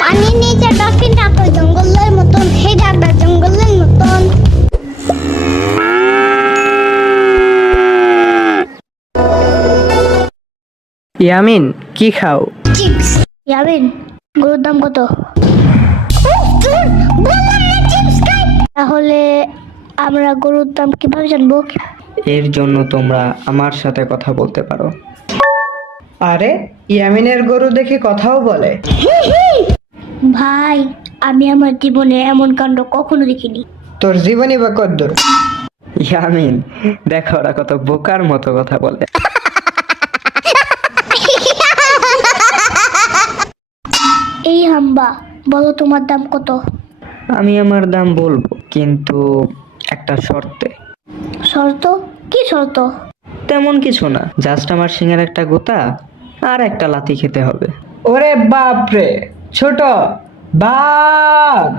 পানির নিচে ডলফিন ডাকো জঙ্গলের মতন, হে ডাকটা জঙ্গলের মতন। ইয়ামিন, কি খাও? চিপস। ইয়ামিন, গরুর দাম কত? তাহলে আমরা গরুর দাম কিভাবে জানবো? এর জন্য তোমরা আমার সাথে কথা বলতে পারো। আরে, ইয়ামিনের গরু দেখে কথাও বলে। ভাই, আমি আমার জীবনে এমন কাণ্ড কখনো দেখিনি। তোর জীবনই বা কদ্দুর? ইয়ামিন, দেখো ওরা কত বোকার মতো কথা বলে। এই হাম্বা, বলো তোমার দাম কত? আমি আমার দাম বলবো, কিন্তু একটা শর্তে। শর্ত? কি শর্ত? তেমন কিছু না, জাস্ট আমার সিংহের একটা গোতা আর একটা লাথি খেতে হবে। ওরে বাপ রে, ছোট বাপ!